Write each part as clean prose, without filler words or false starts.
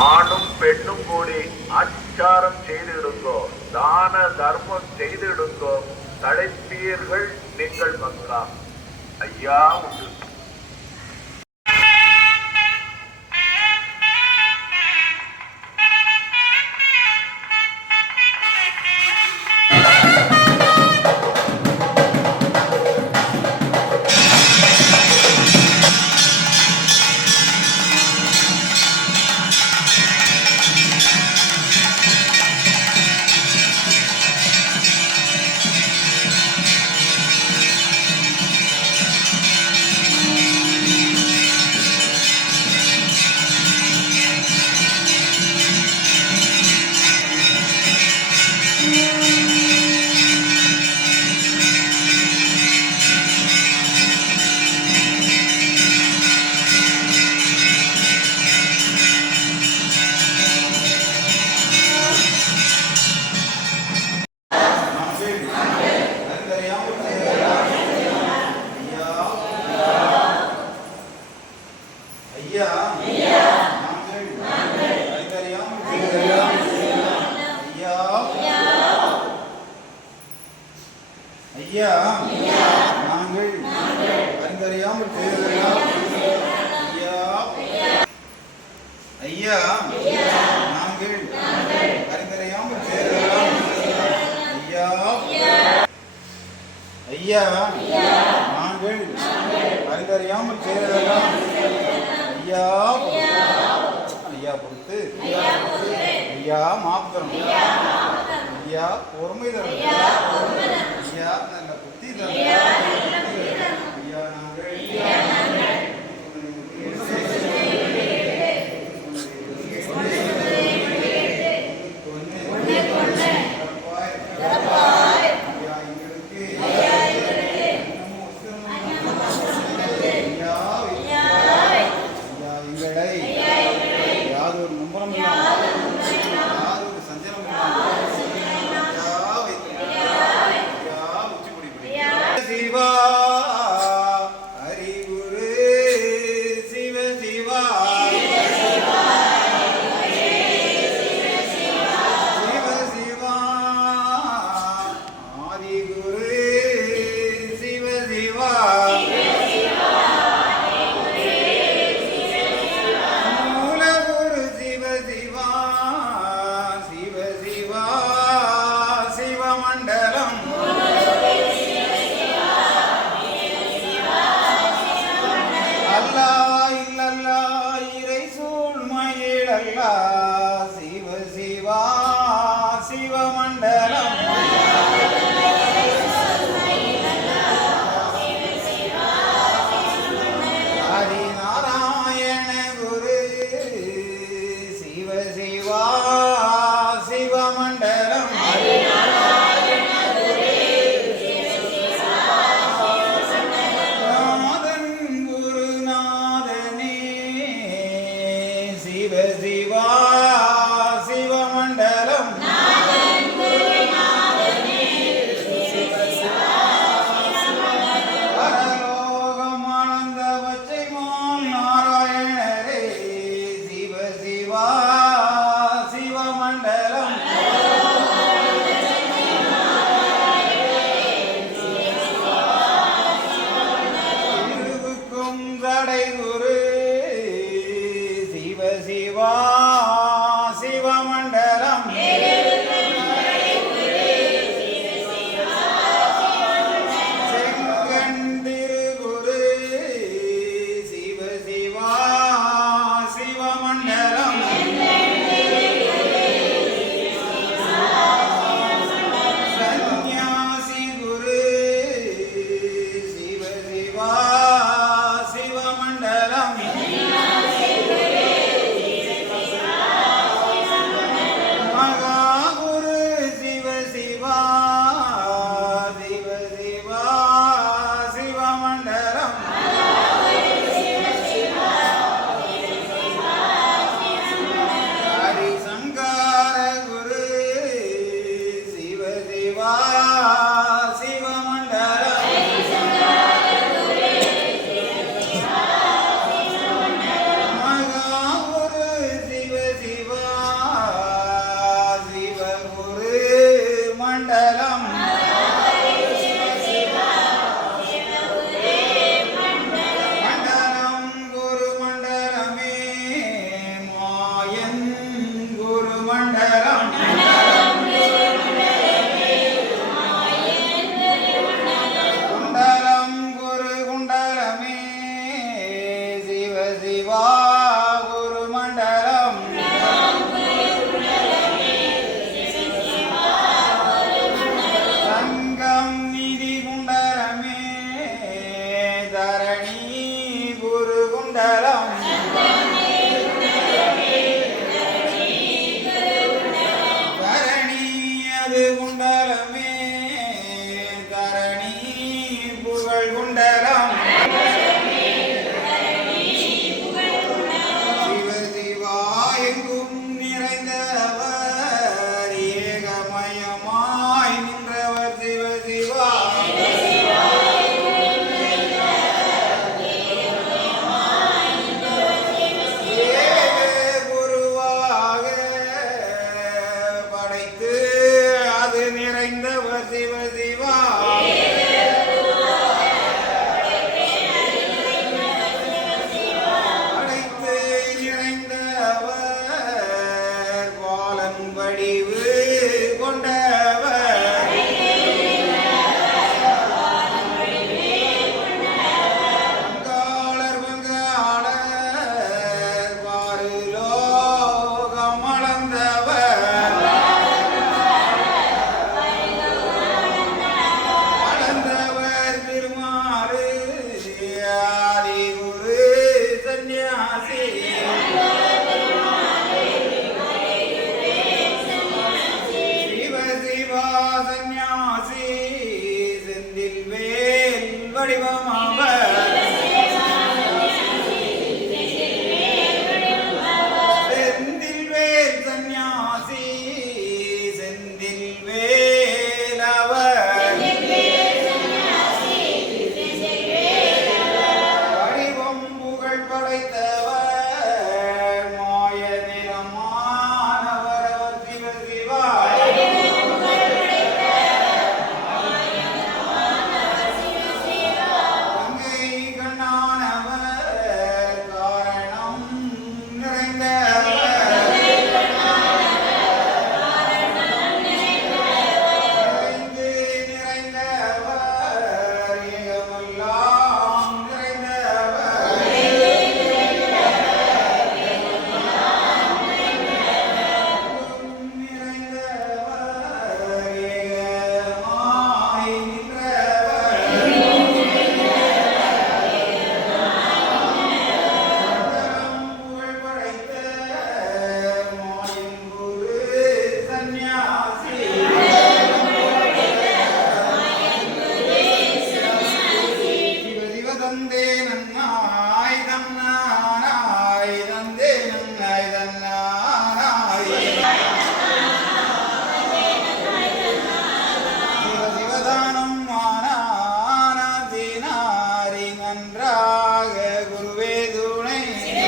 ஆணும் பெண்ணும் கூடி அச்சாரம் செய்திடுங்கோ, தான தர்மம் செய்திடுங்கோ, தடைப்பீர்கள் நீங்கள் மக்கா. ஐயா உண்டு. ஐயா நாங்கள் அறிந்தறியாமல் செய்ததெல்லாம் ஐயா நாங்கள் அறிந்தறியாமல் செய்ததெல்லாம் ஐயா நாங்கள் அறிந்தறியாமல் செய்ததெல்லாம் ஐயா பொறுத்து ஐயா மாத்திரம் ஐயா பொறுமை தரும் ஐயா நல்ல புத்தி தரும் ஐயா நாங்கள் யாதொரு நம்பரம் யாதொரு சஞ்சலம் சிவா அறிவுரு சிவ சிவா சிவ சிவா ஆதிகுரு சிவ சிவா மூலகுரு சிவ சிவா சிவ சிவா சிவமண்டலம் சிவ சிவா சிவமண்டலம் ஹரிநாராயண குரு சிவ சிவா சிவமண்டலம் நாதன் குருநாதனே சிவ சிவா சிவமண்டலம் பரலோகமானந்த பச்சைமால் நாராயணரே சிவ சிவா சிவமண்டலம் திருவுக்கும் தடை குரு சிவ சிவா சிவமண்டலம் செங்கண்டிரு குரு சிவ சிவா சிவமண்டலம் சந்நியாசி குரு சிவ சிவா சிவமண்டலம் மகாகுரு சிவ சிவா சிவ சிவா சிவமண்டலம் எங்கும் நிறைந்தவர் ஏகமயமாய் நின்றவர் சிவ சிவா ஏக குருவாக படைத்து அது நிறைந்தவர் சிவ சிவா படைத்து நிறைந்தவர் பாலன் வடிவு கொண்டவர் பங்காளர் பங்காளர் பாருலோகம் அளந்தவர் அளந்தவர் திருமாறு ஆதி குரு சந்நியாசி சிவ சிவா சந்நியாசி செந்தில் வேல் வடிவமாவர் செந்தில் வேல் சந்நியாசி செந்தில் வேலவர் வடிவம் புகழ் படைத்தவர் மாய நிறமானவர் அவர் சிவ சிவா கங்கை கண்ணானவர் காரணம் நிறைந்தவர் நிறைந்து நிறைந்தவர் ஏகமெல்லாம் நிறைந்தவர் நிறைந்தவர் ஏகமாய் நின்றவர் புகழ் படைத்த மாயின் குரு சந்நியாசி சிவ சிவ தந்தே நன்னாய் தன்னானாய் தந்தே நன்னாய் தன்னானாய் சிவ சிவதானம் ஆனானாதீனாரி நன்றாக குருவே துணை சிவ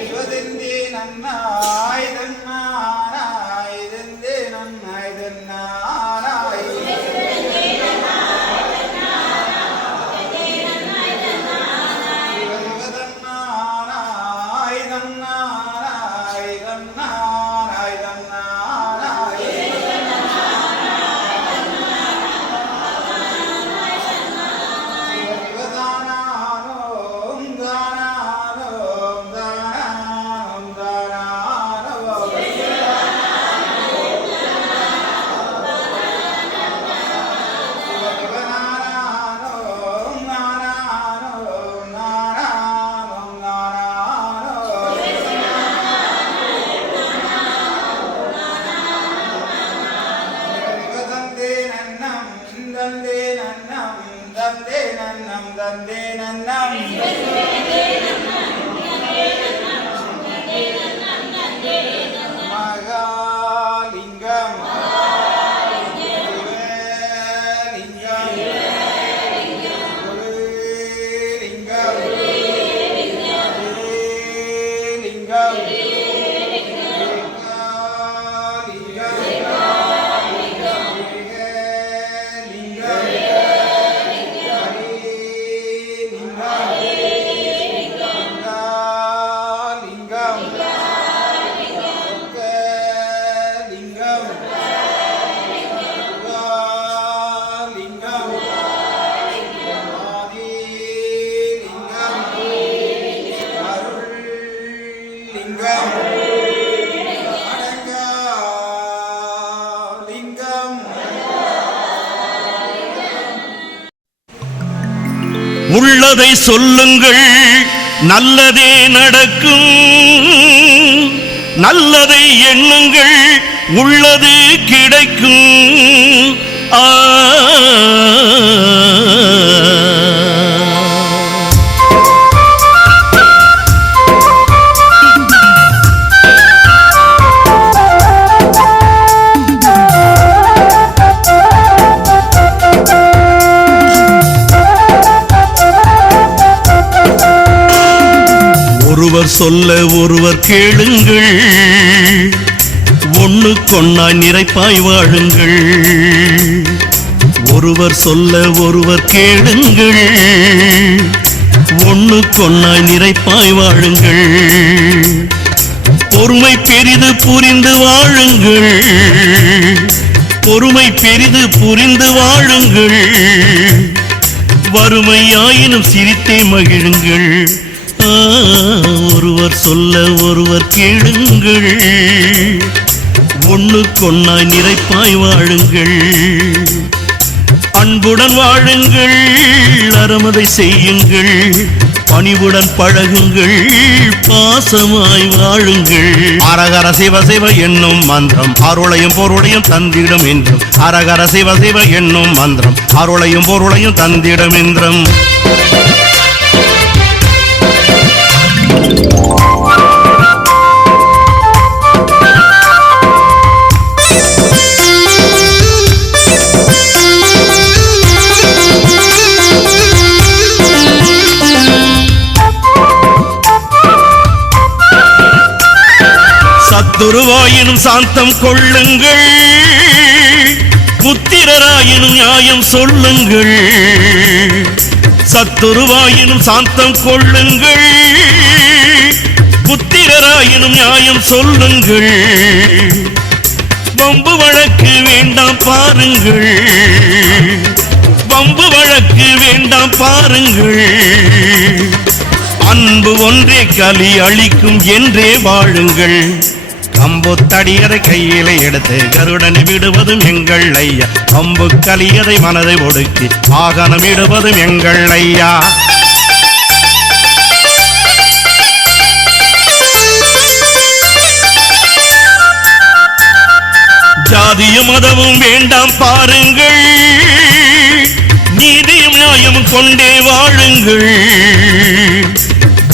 சிவதெந்தே நன்னாய் தன்னானாய் தந்தே நன்னாய் தன்னானாய் சிவ சிவதன்னானாய் தன்னானாய் தன்னானாய் தன்னானாய் சிவ சிவதானானோம் தானானோம் தானானோம் தானானோம் சிவ சிவனானானோம் நானானோம் நானானோம் நானானோம் சிவ தந்தே நன்னம் தந்தே நன்னம் தந்தே நன்னம் தந்தே நன்னம் மகாலிங்கம் சிவலிங்கம் குருலிங்கம் ஸ்ரீலிங்கம் உள்ளதை சொல்லுங்கள், நல்லதே நடக்கும். நல்லதை எண்ணுங்கள், உள்ளது கிடைக்கும். ஒருவர் சொல்ல ஒருவர் கேளுங்கள், ஒண்ணுக்கொன்னாய் நிறைப்பாய் வாழுங்கள். ஒருவர் சொல்ல ஒருவர் கேளுங்கள், ஒண்ணுக்கொன்னாய் நிறைப்பாய் வாழுங்கள். பொறுமை பெரிது புரிந்து வாழுங்கள், பொறுமை பெரிது புரிந்து வாழுங்கள். வறுமையாயினும் சிரித்தே மகிழுங்கள். ஒருவர் சொல்ல ஒருவர் கேளுங்கள், ஒண்ணுக்கொன்னாய் நிறைப்பாய் வாழுங்கள். அன்புடன் வாழுங்கள், அறமதை செய்யுங்கள். பணிவுடன் பழகுங்கள், பாசமாய் வாழுங்கள். அரகர சிவ சிவ என்னும் மந்திரம் அருளையும் பொருளையும் தந்திடும் என்றும். அரகர சிவ சிவ என்னும் மந்திரம் அருளையும் பொருளையும் தந்திடும் என்றும். சத்துருவாயினும் சாந்தம் கொள்ளுங்கள், புத்திரராயினும் நியாயம் சொல்லுங்கள். சத்துருவாயினும் சாந்தம் கொள்ளுங்கள், புத்திரராயினும் நியாயம் சொல்லுங்கள். வம்பு வழக்கு வேண்டாம் பாருங்கள், வம்பு வழக்கு வேண்டாம் பாருங்கள். அன்பு ஒன்றே கலி அளிக்கும் என்றே வாழுங்கள். கம்பு தடியதை கையில எடுத்து கருடனை விடுவதும் எங்கள் ஐயா. கம்பு கலியதை மனதை ஒடுக்கி வாகனம் விடுவதும் எங்கள் ஐயா. ஜாதியும் மதமும் வேண்டாம் பாருங்கள், நீதியும் நியாயமும் கொண்டே வாழுங்கள்.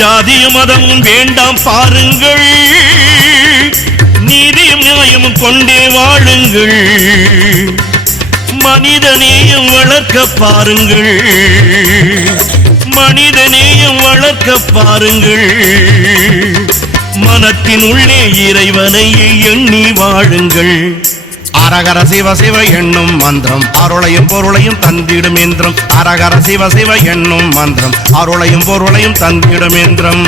ஜாதியும் மதமும் வேண்டாம் பாருங்கள், நீதியும் நியாயமும் கொண்டே வாழுங்கள். மனிதநேயம் வளர்க்க பாருங்கள், மனிதநேயம் வளர்க்க பாருங்கள். மனத்தின் உள்ளே இறைவனை எண்ணி வாழுங்கள். அரகர சிவ சிவ என்னும் மந்திரம் அருளையும் பொருளையும் தந்திடும் என்றும். அரகர சிவ சிவ என்னும் மந்திரம் அருளையும் பொருளையும் தந்திடும் என்றும்.